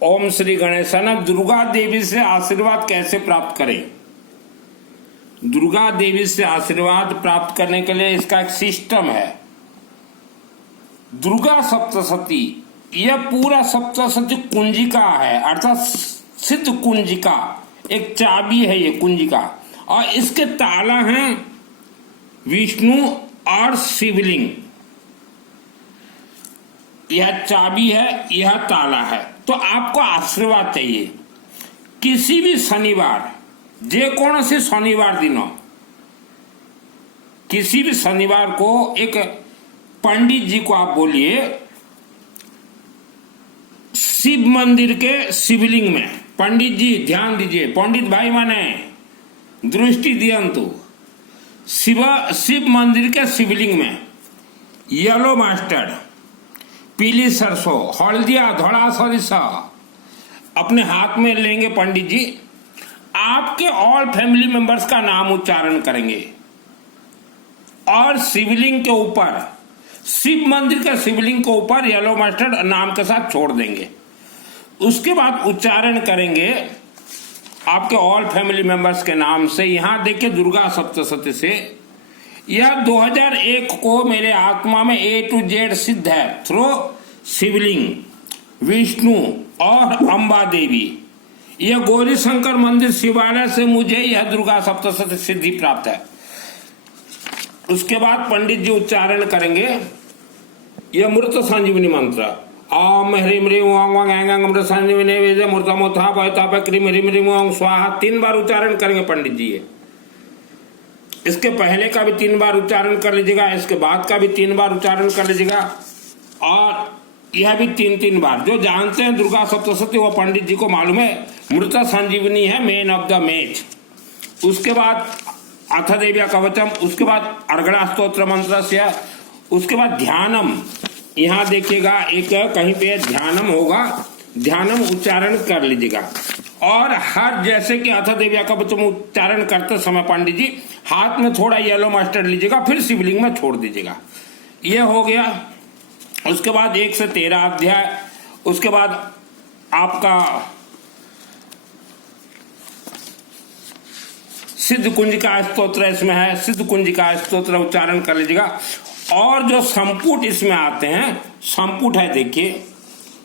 ओम श्री गणेशाय। दुर्गा देवी से आशीर्वाद कैसे प्राप्त करें? दुर्गा देवी से आशीर्वाद प्राप्त करने के लिए इसका एक सिस्टम है। दुर्गा सप्तशती, यह पूरा सप्तशती कुंजिका है, अर्थात सिद्ध कुंजिका, एक चाबी है ये कुंजिका, और इसके ताला हैं विष्णु और शिवलिंग। यह चाबी है, यह ताला है। तो आपको आशीर्वाद चाहिए। किसी भी शनिवार, जे कौन से शनिवार दिनों, किसी भी शनिवार को एक पंडित जी को आप बोलिए, शिव मंदिर के शिवलिंग में, पंडित जी ध्यान दीजिए, पंडित भाई माने दृष्टि दियंतु, शिव मंदिर के शिवलिंग में येलो मस्टर्ड, पीली सरसों, हल्दिया, धड़ा सरिसा अपने हाथ में लेंगे पंडित जी। आपके ऑल फैमिली मेंबर्स का नाम उच्चारण करेंगे और शिवलिंग के ऊपर, शिव मंदिर के शिवलिंग के ऊपर येलो मस्टर्ड नाम के साथ छोड़ देंगे। उसके बाद उच्चारण करेंगे आपके ऑल फैमिली मेंबर्स के नाम से। यहां देखिए दुर्गा सप्तशती से, यह 2001 को मेरे आत्मा में A to Z सिद्ध है थ्रू शिवलिंग, विष्णु और अंबा देवी। यह गौरी शंकर मंदिर शिवालय से मुझे यह दुर्गा सप्तशती सिद्धि प्राप्त है। उसके बाद पंडित जी उच्चारण करेंगे यह मृत संजीवनी मंत्र, ओम ह्रीम ह्रीम ओम ओम ऐं ऐं मृत संजीवनी वेद मूर्तमोथा पयताप क्रीम ह्रीम ह्रीम ओम स्वाहा 3 बार उच्चारण करेंगे पंडित जी। इसके पहले का भी 3 बार उच्चारण कर लीजिएगा, इसके बाद का भी 3 बार उच्चारण कर लीजिएगा, और यह भी 3-3 बार। जो जानते हैं दुर्गा सप्तशती वो पंडित जी को मालूम है, मृत संजीवनी है मेन ऑफ द मैच। उसके बाद अथ देव्या कवचम, उसके बाद अर्गणा स्तोत्र मंत्र से, उसके बाद ध्यानम। यहाँ देखिएगा एक कहीं पे ध्यानम होगा, ध्यानम उच्चारण कर लीजिएगा। और हर जैसे कि अथ देव्या कवचम उच्चारण करते समय पंडित जी हाथ में थोड़ा येलो मस्टर्ड लीजिएगा, फिर शिवलिंग में छोड़ दीजिएगा। यह हो गया। उसके बाद 1 से 13 अध्याय। उसके बाद आपका सिद्ध कुंजिका स्तोत्र इसमें है, सिद्ध कुंजिका स्तोत्र उच्चारण कर लीजिएगा। और जो संपुट इसमें आते हैं, संपुट है देखिए,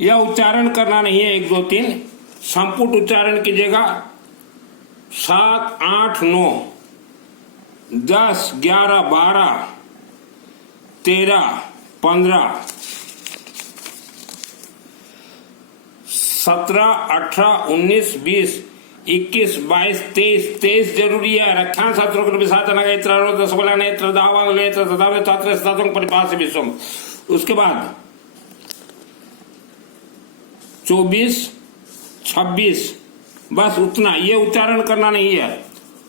यह उच्चारण करना नहीं है 1 2 3, संपुट उच्चारण कीजिएगा 7 8 9 10 11 12 13 15 17 18 19 20 21 22 23 जरूरी है। रक्षा शत्रु नेत्र दावा नेत्र तदावे तत्र स्तातुं परिपास विश्वम। उसके बाद 24 26, बस उतना, ये उच्चारण करना नहीं है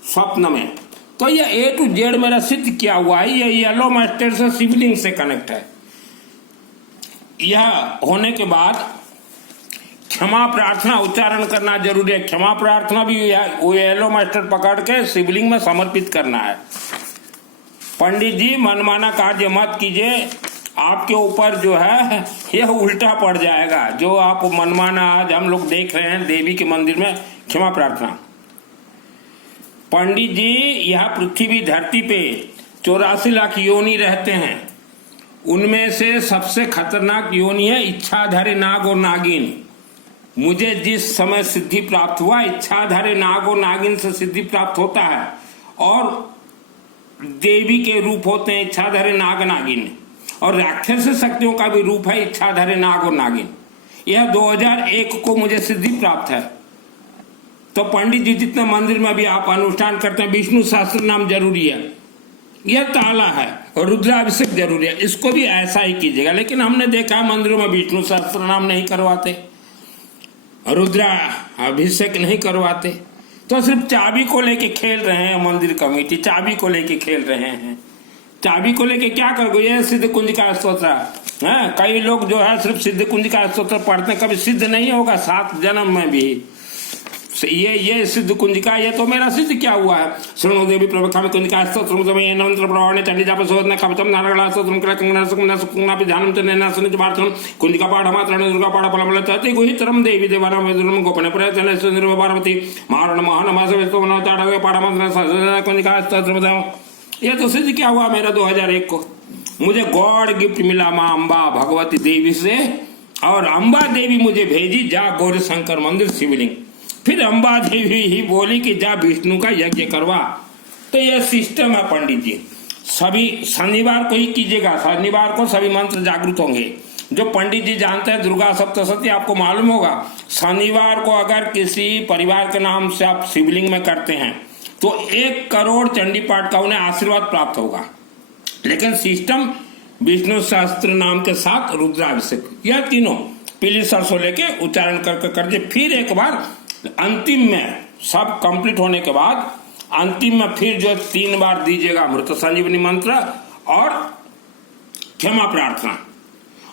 स्वप्न में। तो ये A to Z मेरा सिद्ध किया हुआ है। ये येलो मस्टर्ड से शिवलिंग से कनेक्ट है। यह होने के बाद क्षमा प्रार्थना उच्चारण करना जरूरी है। क्षमा प्रार्थना भी वो येलो मस्टर्ड पकड़ के शिवलिंग में समर्पित करना है। पंडित जी मनमाना कार्य मत कीजिए, आपके ऊपर जो है यह उल्टा पड़ जाएगा। जो आप मनमाना आज हम लोग देख रहे हैं देवी के मंदिर में, क्षमा प्रार्थना। पंडित जी यह पृथ्वी धरती पे 84 लाख योनि रहते हैं, उनमें से सबसे खतरनाक योनि है इच्छाधारी नाग और नागिन। मुझे जिस समय सिद्धि प्राप्त हुआ, इच्छाधारी नाग और नागिन से सिद्धि प्राप्त होता है, और देवी के रूप होते हैं इच्छाधारी नाग नागिन, और राक्षस शक्तियों का भी रूप है इच्छाधारी नाग और नागिन। यह 2001 को मुझे सिद्धि प्राप्त है। तो पंडित जी जितने मंदिर में भी आप अनुष्ठान करते हैं, विष्णु सहस्त्र नाम जरूरी है, यह ताला है, और रुद्राभिषेक जरूरी है। इसको भी ऐसा ही कीजिएगा। लेकिन हमने देखा है मंदिरों में विष्णु सहस्त्र नाम नहीं करवाते, रुद्राभिषेक नहीं करवाते, तो सिर्फ चाबी को लेके खेल रहे हैं मंदिर कमेटी, चाबी को लेके खेल रहे हैं। चाबी को लेके क्या करोगे? ये सिद्ध कुंजिका स्तोत्र है। कई लोग जो है सिर्फ सिद्ध कुंजिका स्तोत्र पढ़ते हैं, कभी सिद्ध नहीं होगा 7 जन्म में भी। ये सिद्ध कुंजिका, ये तो मेरा सिद्ध क्या हुआ है। शृणु देवी प्रवक्षा में कुंजिका स्तोत्रम समय मंत्र प्रवाहने चंडी जाप सोदन कवचम नारगला स्तोत्रम कला कंगना सुकुना सुकुना पे ध्यानम चन्ना सुनिच वार्तम कुंजिका पाठ मात्र दुर्गा पाठ फलमल तते गुहितरम देवी देवाना वेदुरम गोपने प्रयत्न सुंदर पार्वती मारण महानमास विष्णु ताड़वे पाठ मंत्र कुंजिका स्तोत्रम। ये तो सिद्ध क्या हुआ मेरा 2001 को। मुझे गॉड गिफ्ट मिला माँ अम्बा भगवती देवी से, और अम्बा देवी मुझे भेजी जा गौरी शंकर मंदिर शिवलिंग। फिर अम्बा देवी ही बोली कि जा विष्णु का यज्ञ करवा। तो यह सिस्टम है पंडित जी। सभी शनिवार को ही कीजिएगा, शनिवार को सभी मंत्र जागृत होंगे। जो पंडित जी जानते हैं दुर्गा सप्तशती, आपको मालूम होगा शनिवार को अगर किसी परिवार के नाम से आप शिवलिंग में करते हैं तो 1 करोड़ चंडी पाठ का उन्हें आशीर्वाद प्राप्त होगा। लेकिन सिस्टम विष्णु सहस्त्र नाम के साथ रुद्राभिषेक, यह तीनों पीली सरसों लेके उच्चारण करके करके फिर एक बार अंतिम में सब कंप्लीट होने के बाद अंतिम में फिर जो 3 बार दीजिएगा अमृत संजीवनी मंत्र और क्षमा प्रार्थना।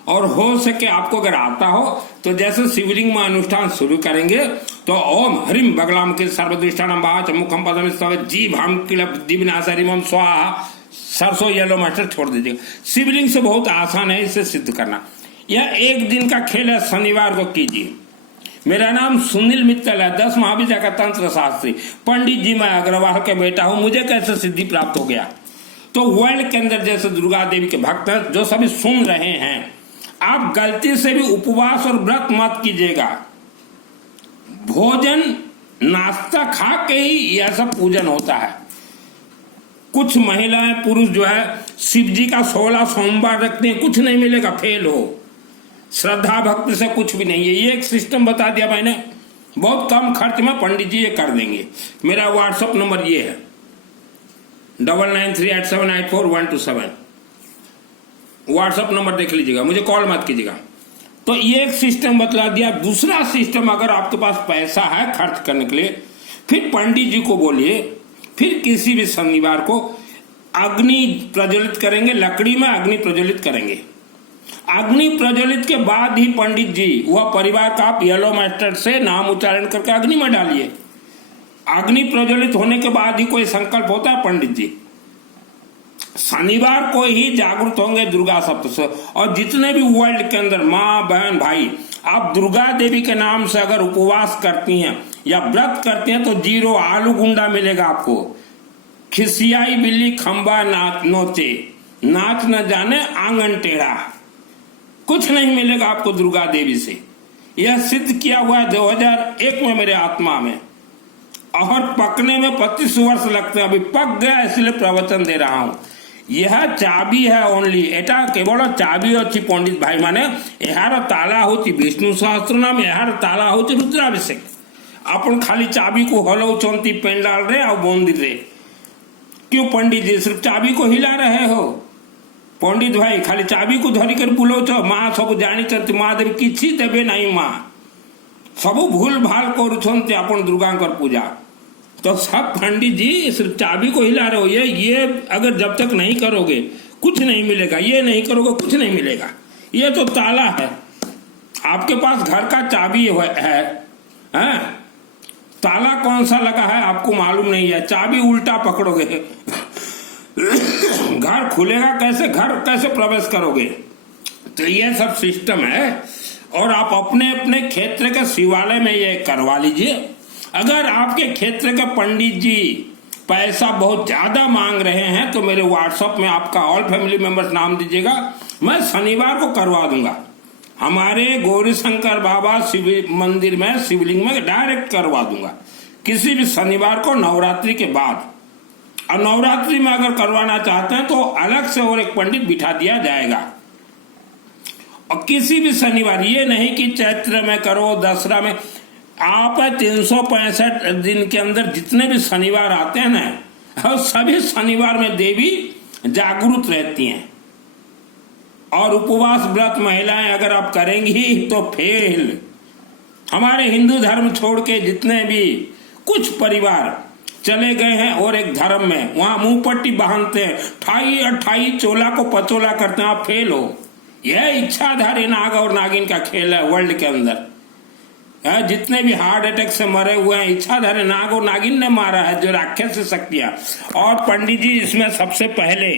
और हो सके आपको अगर आता हो तो जैसे शिवलिंग में अनुष्ठान शुरू करेंगे तो ओम हरिम बगलाम के सर्वदृष्टानम बाच मुखम पदम जीव हम किलप दिव्यनाशरिमम स्वाहा सरसों येलो मास्टर छोड़ दीजिएगा। शिवलिंग से बहुत आसान है इसे सिद्ध करना। यह 1 दिन का खेल है, शनिवार को कीजिए। मेरा नाम सुनील मित्तल है, 10 महाविद्या का तंत्र शास्त्री, पंडित जी मैं अग्रवाल के बेटा हूं। मुझे कैसे सिद्धि प्राप्त हो गया? तो वर्ल्ड के अंदर जैसे दुर्गा देवी के भक्त हैं जो सभी सुन रहे हैं, आप गलती से भी उपवास और व्रत मत कीजिएगा। भोजन नाश्ता खा के ही यह सब पूजन होता है। कुछ महिलाएं पुरुष जो है शिव जी का 16 सोमवार रखते हैं, कुछ नहीं मिलेगा, फेल हो। श्रद्धा भक्ति से कुछ भी नहीं है। ये एक सिस्टम बता दिया मैंने, बहुत कम खर्च में पंडित जी ये कर देंगे। मेरा व्हाट्सएप नंबर ये है 9938784127। व्हाट्सएप नंबर देख लीजिएगा, मुझे कॉल मत कीजिएगा। तो ये एक सिस्टम बतला दिया। दूसरा सिस्टम, अगर आपके पास पैसा है खर्च करने के लिए, फिर पंडित जी को बोलिए, फिर किसी भी शनिवार को अग्नि प्रज्वलित करेंगे, लकड़ी में अग्नि प्रज्वलित करेंगे। अग्नि प्रज्वलित के बाद ही पंडित जी वह परिवार का आप येलो मास्टर से नाम उच्चारण करके अग्नि में डालिए। अग्नि प्रज्वलित होने के बाद ही कोई संकल्प होता है पंडित जी। शनिवार को ही जागृत होंगे दुर्गा सप्तशती। और जितने भी वर्ल्ड के अंदर माँ बहन भाई, आप दुर्गा देवी के नाम से अगर उपवास करती हैं या व्रत करती हैं तो 0 आलू गुंडा मिलेगा आपको। खिसियाई बिल्ली खंबा नाच नोचे, नाच न जाने आंगन टेढ़ा, कुछ नहीं मिलेगा आपको दुर्गा देवी से। यह सिद्ध किया हुआ है 2001 में मेरे आत्मा में, और पकने में 25 वर्ष लगते हैं। अभी पक गया इसलिए प्रवचन दे रहा हूं। यह चाबी है ओनली, एटा केवल चाबी अच्छी पंडित भाई माने। यार ताला होची विष्णु सहस्त्र नाम, यार ताला होची रुद्राभिषेक। अपन खाली चाबी को हलौचंती पेंडाल रे और मंदिर रे। क्यों पंडित जी सिर्फ चाबी को हिला रहे हो? पंडित भाई खाली चाबी को धरिक बुलाउछ, माँ सब जानी महादेव किसी देवे नहीं, माँ सब भूल भाल करुछंती अपन दुर्गांकर पूजा। तो सब पंडित जी सिर्फ चाबी को हिला रहे हो। ये अगर जब तक नहीं करोगे कुछ नहीं मिलेगा, ये नहीं करोगे कुछ नहीं मिलेगा। ये तो ताला है, आपके पास घर का चाबी है, ताला कौन सा लगा है आपको मालूम नहीं है, चाबी उल्टा पकड़ोगे घर खुलेगा कैसे, घर कैसे प्रवेश करोगे? तो ये सब सिस्टम है। और आप अपने अपने क्षेत्र के शिवालय में ये करवा लीजिए। अगर आपके क्षेत्र के पंडित जी पैसा बहुत ज्यादा मांग रहे हैं तो मेरे व्हाट्सएप में आपका ऑल फैमिली मेंबर्स नाम दीजिएगा, मैं शनिवार को करवा दूंगा। हमारे गौरी शंकर बाबा शिव मंदिर में शिवलिंग में डायरेक्ट करवा दूंगा किसी भी शनिवार को नवरात्रि के बाद। और नवरात्रि में अगर करवाना चाहते हैं तो अलग से और एक पंडित बिठा दिया जाएगा। और किसी भी शनिवार, ये नहीं कि चैत्र में करो दसरा में, आप 365 दिन के अंदर जितने भी शनिवार आते हैं ना, और सभी शनिवार में देवी जागृत रहती हैं। और उपवास व्रत महिलाएं अगर आप करेंगी तो फेल। हमारे हिंदू धर्म छोड़ के जितने भी कुछ परिवार चले गए हैं और एक धर्म में, वहां मुंह पट्टी बांधते हैं, ठाई अठाई चोला को पचोला करते हैं, आप फेल हो। यह इच्छाधारी नाग और नागिन का खेल है वर्ल्ड के अंदर। जितने भी हार्ट अटैक से मरे हुए हैं, इच्छाधारी नाग और नागिन ने मारा है, जो राक्षस शक्तियां। और पंडित जी इसमें सबसे पहले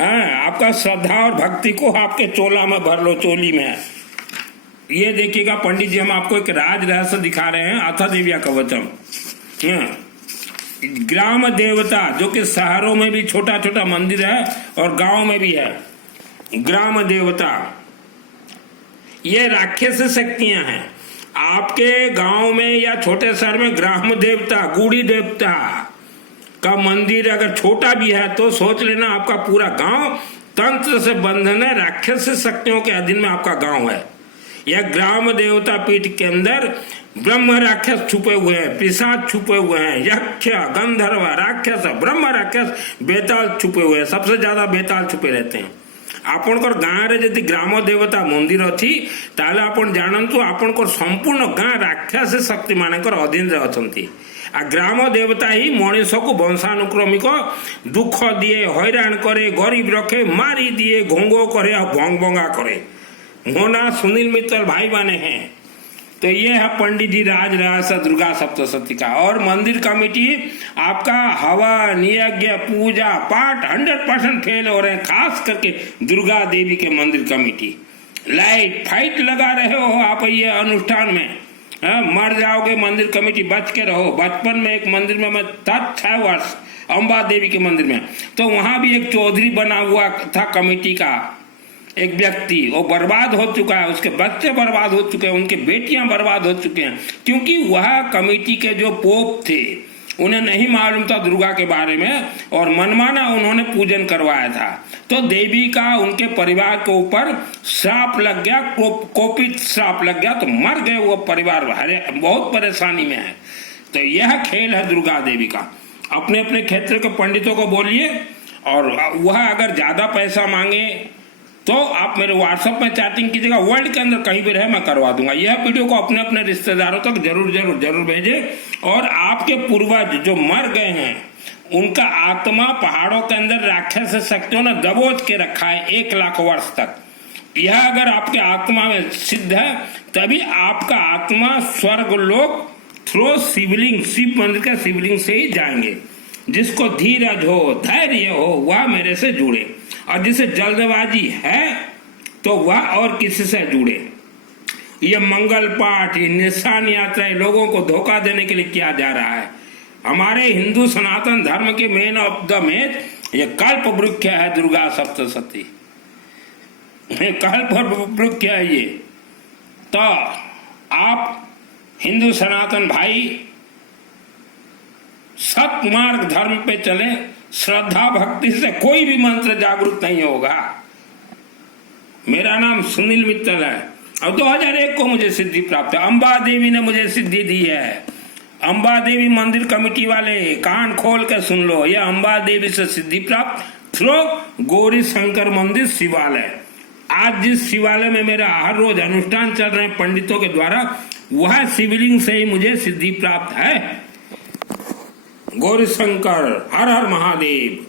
आपका श्रद्धा और भक्ति को आपके चोला में भर लो, चोली में। ये देखिएगा पंडित जी, हम आपको एक राज रहस्य दिखा रहे हैं, अथा दिव्या कवचम। ग्राम देवता, जो कि शहरों में भी छोटा छोटा मंदिर है और गांव में भी है, ग्राम देवता ये राक्षस शक्तियां हैं। आपके गांव में या छोटे शहर में ग्राम देवता, गुड़ी देवता का मंदिर अगर छोटा भी है तो सोच लेना आपका पूरा गांव तंत्र से बंधन है, राक्षस शक्तियों के अधीन में आपका गांव है। यह ग्राम देवता पीठ के अंदर ब्रह्म राक्षस छुपे हुए हैं, पिशाच छुपे हुए हैं, यक्ष, गंधर्व, राक्षस, ब्रह्म राक्षस, बेताल छुपे हुए हैं। सबसे ज्यादा बेताल छुपे रहते हैं। आपनकर गाँव रे यदि ग्राम देवता मंदिर अच्छी ताले आपण जानतु आपनकर संपूर्ण गाँ राक्षस शक्ति मानकर अधीन रहते। आ ग्राम देवता ही मनीष को वंशानुक्रमिक दुख दिए, हैरान करे, गरीब रखे, मारी दिए, घोंगो करे और भंग भंगा करे। मोना सुनील मित्तल भाई बने हैं। तो ये है पंडित जी राज रहस्य दुर्गा सप्तशती का। और मंदिर कमेटी आपका हवन, यज्ञ, पूजा पाठ 100% फेल हो रहे हैं, खास करके दुर्गा देवी के मंदिर कमेटी। लाइट फाइट लगा रहे हो आप ये अनुष्ठान में, मर जाओगे मंदिर कमेटी, बच के रहो। बचपन में एक मंदिर में मैं था 6 वर्ष, अम्बा देवी के मंदिर में, तो वहां भी एक चौधरी बना हुआ था कमेटी का एक व्यक्ति, वो बर्बाद हो चुका है, उसके बच्चे बर्बाद हो चुके हैं, उनके बेटियां बर्बाद हो चुके हैं, क्योंकि वह कमेटी के जो पोप थे उन्हें नहीं मालूम था दुर्गा के बारे में और मनमाना उन्होंने पूजन करवाया था। तो देवी का उनके परिवार के ऊपर श्राप लग गया, कोपित श्राप लग गया, तो मर गए वो परिवार, बहुत परेशानी में है। तो यह खेल है दुर्गा देवी का। अपने अपने क्षेत्र के पंडितों को बोलिए, और वह अगर ज्यादा पैसा मांगे तो आप मेरे व्हाट्सएप में चैटिंग कीजिएगा, वर्ल्ड के अंदर कहीं भी रहे मैं करवा दूंगा। यह वीडियो को अपने अपने रिश्तेदारों तक जरूर जरूर जरूर भेजें। और आपके पूर्वज जो मर गए हैं उनका आत्मा पहाड़ों के अंदर राक्षस शक्तियों ने दबोच के रखा है 1 लाख वर्ष तक। यह अगर आपके आत्मा में सिद्ध है तभी आपका आत्मा स्वर्ग लोक थ्रो शिवलिंग, शिव मंदिर के शिवलिंग से ही जाएंगे। जिसको धीरज हो, धैर्य हो, वह मेरे से जुड़े, और जिसे जल्दबाजी है तो वह और किसी से जुड़े। ये मंगल पाठ, ये निशान यात्राएं लोगों को धोखा देने के लिए किया जा रहा है। हमारे हिंदू सनातन धर्म के मेन ऑफ द मेन ये कल्प वृक्ष है दुर्गा सप्तशती, कल्प वृक्ष है ये। तो आप हिंदू सनातन भाई सतमार्ग धर्म पे चले, श्रद्धा भक्ति से कोई भी मंत्र जागरूक नहीं होगा। मेरा नाम सुनील मित्तल है और 2001 को मुझे सिद्धि प्राप्त है। अम्बा देवी ने मुझे सिद्धि दी है। अम्बा देवी मंदिर कमेटी वाले कान खोल के सुन लो, यह अम्बा देवी से सिद्धि प्राप्त थ्रो गौरी शंकर मंदिर शिवालय। आज जिस शिवालय में मेरा हर रोज अनुष्ठान चल रहे हैं पंडितों के द्वारा, वह शिवलिंग से ही मुझे सिद्धि प्राप्त है। गौरी शंकर, हर हर महादेव।